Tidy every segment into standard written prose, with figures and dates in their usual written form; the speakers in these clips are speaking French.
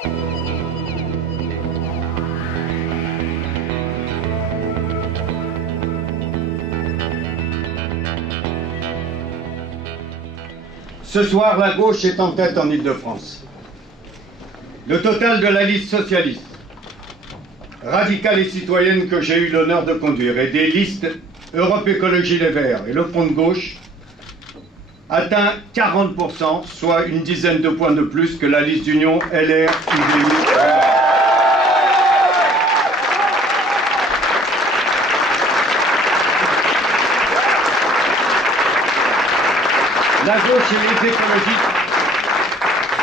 Ce soir, la gauche est en tête en Île-de-France. Le total de la liste socialiste, radicale et citoyenne que j'ai eu l'honneur de conduire, et des listes Europe Écologie Les Verts et le Front de gauche, atteint 40%, soit une dizaine de points de plus que la liste d'Union LR UDI. La gauche et les écologistes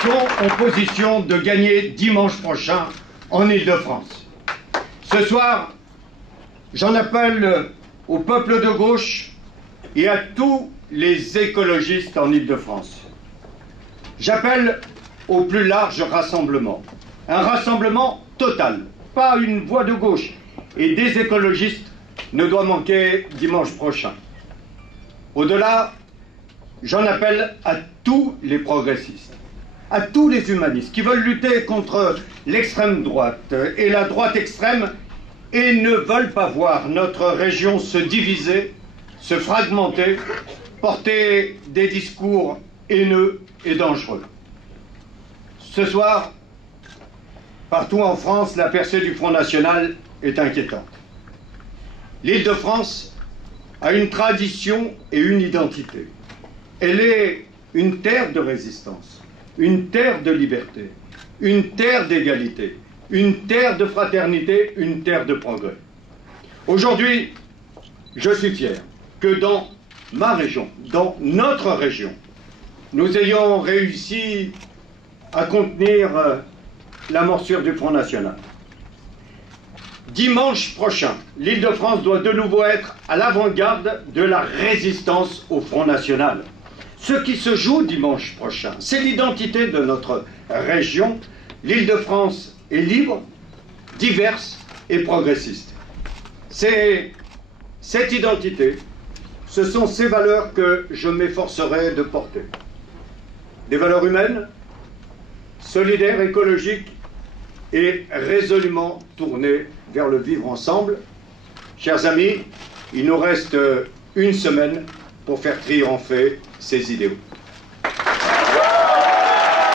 sont en position de gagner dimanche prochain en Île-de-France. Ce soir, j'en appelle au peuple de gauche et à tous les écologistes en Île-de-France. J'appelle au plus large rassemblement. Un rassemblement total, pas une voix de gauche. Et des écologistes ne doit manquer dimanche prochain. Au-delà, j'en appelle à tous les progressistes, à tous les humanistes qui veulent lutter contre l'extrême droite et la droite extrême et ne veulent pas voir notre région se diviser, se fragmenter, porter des discours haineux et dangereux. Ce soir, partout en France, la percée du Front National est inquiétante. L'Île-de-France a une tradition et une identité. Elle est une terre de résistance, une terre de liberté, une terre d'égalité, une terre de fraternité, une terre de progrès. Aujourd'hui, je suis fier que dans ma région, dans notre région, nous ayons réussi à contenir la morsure du Front National. Dimanche prochain, l'Île-de-France doit de nouveau être à l'avant-garde de la résistance au Front National. Ce qui se joue dimanche prochain, c'est l'identité de notre région. L'Île-de-France est libre, diverse et progressiste. C'est cette identité, ce sont ces valeurs que je m'efforcerai de porter. Des valeurs humaines, solidaires, écologiques et résolument tournées vers le vivre ensemble. Chers amis, il nous reste une semaine pour faire triompher ces idéaux.